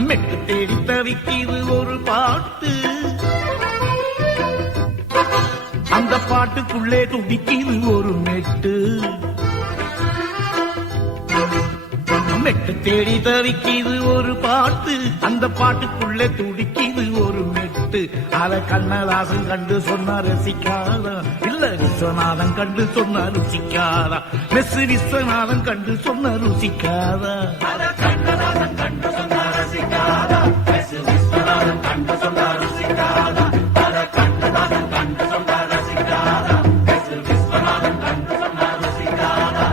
மெட்டு தேடி தவிக்கிது ஒரு பாட்டு, அந்த பாட்டுக்குள்ளே துடிக்கிது ஒரு மெட்டு. மெட்டு தேடி தவிக்கிது ஒரு பாட்டு, அந்த பாட்டுக்குள்ளே துடிக்கிது ஒரு மெட்டு. அத கண்ணதாசன் கண்டு சொன்னா ரசிக்காதா, இல்ல விஸ்வநாதன் கண்டு சொன்னா ருசிக்காதா, மெஸ்ஸு விஸ்வநாதன் கண்டு சொன்னா ருசிக்காதா. கண்ணதாசன் கண்டு சொன்னா ரசிக்காதா, மெஸ்ஸு விஸ்வநாதன் கண்டு சொன்னா ருசிக்காதா. கண்ணதாசன் கண்டு சொன்னா ரசிக்காதா, மெஸ்ஸு விஸ்வநாதன் கண்டு சொன்னா ருசிக்காதா.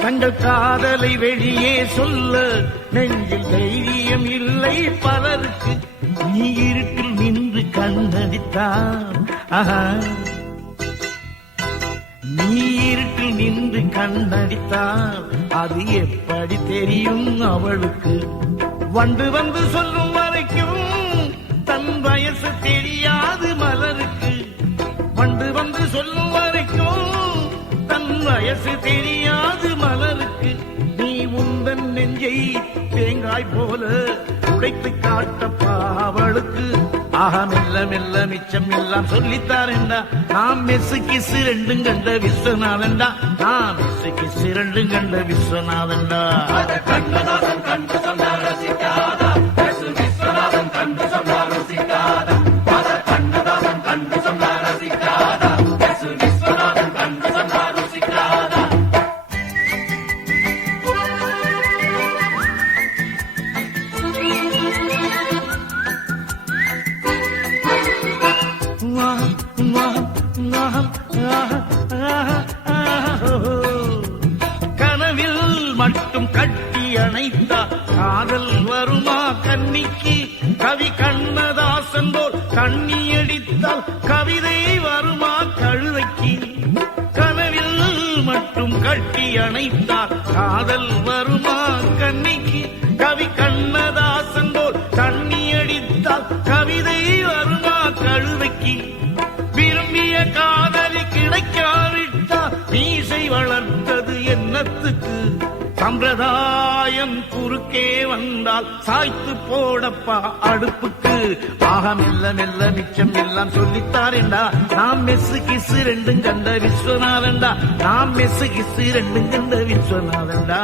தங்கள் காதலை வெளியே சொல்ல நெஞ்சில் தைரியம் இல்லை பலருக்கு. நீ இருட்டில் நின்று கண்ணடித்தான், நீ இருட்டில் நின்று கண்ணடித்தான், அது எப்படி தெரியும் அவளுக்கு? வண்டு வந்து சொல்லும் வரைக்கும் தன் வயசு தெரியாது மலருக்கு. வண்டு வந்து சொல்லும் வரைக்கும் தன் வயசு தெரியாது மலருக்கு. நீ உந்தன் நெஞ்சை தேங்காய் போல உடைத்து காட்டப்பா அவளுக்கு. ஆஹா மெல்ல மெல்ல மிச்சம் எல்லாம் சொல்லித்தாரேண்டா, நாம் மெஸ்ஸு கிசு ரெண்டும் கண்ட விஸ்வநாதன்டா, நாம் மெஸ்ஸு கிசு ரெண்டும் கண்ட விஸ்வநாதன்டா. கண்ணதாசன் கண்டு சொன்னா ரசிக்காதா, மெஸ்ஸு விஸ்வநாதன் கண்டு சொன்னா ரசிக்காதா. கண்ணதாசன் கண்டு சொன்னா ரசிக்காதா, மெஸ்ஸு விஸ்வநாதன் கண்டு சொன்னா ரசிக்காதா. கனவில் மட்டும் கட்டி அணைத்தா காதல் வருமா கன்னிக்கு? கவி கண்ணதாசன் போல் தண்ணி அடித்தால் கவிதை வருமா கழுதைக்கு? கனவில் மட்டும் கட்டி அணைத்தால் காதல் வருமா கன்னிக்கு? கவி கண்ணதாசன் போல் தண்ணி அடித்தால் கவிதை வருமா கழுதைக்கு? விரும்பிய காதலி கிடைக்காவிட்டா மீசை வளர்த்தது என்னத்துக்கு? சம்பிரதாயம் குறுக்கே வந்தால் சாய்த்து போடப்பா அடுப்புக்கு. ஆக மெல்ல மெல்ல மிச்சம் எல்லாம் சொல்லித்தாரேண்டா, நாம் மெஸ்ஸு கிசு ரெண்டும் கண்ட விஸ்வநாதன்டா, நாம் மெஸ்ஸு கிசு ரெண்டும் கண்ட விஸ்வநாதன்டா.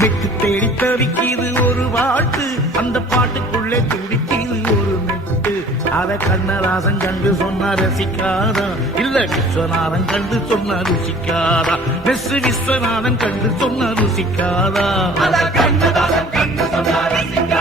மெட்டு தேடி தவிக்கிது ஒரு பாட்டு, அந்த பாட்டுக்குள்ளே துடிக்கிது ஒரு மெட்டு. அத கண்ணதாசன் கண்டு சொன்னா ரசிக்காதா, இல்ல விஸ்வநாதன் கண்டு சொன்னா ருசிக்காதா, மெஸ்ஸு விஸ்வநாதன் கண்டு சொன்னா ருசிக்காதா. கண்ணதாசன் கண்டு சொன்னா ரசிக்காதா.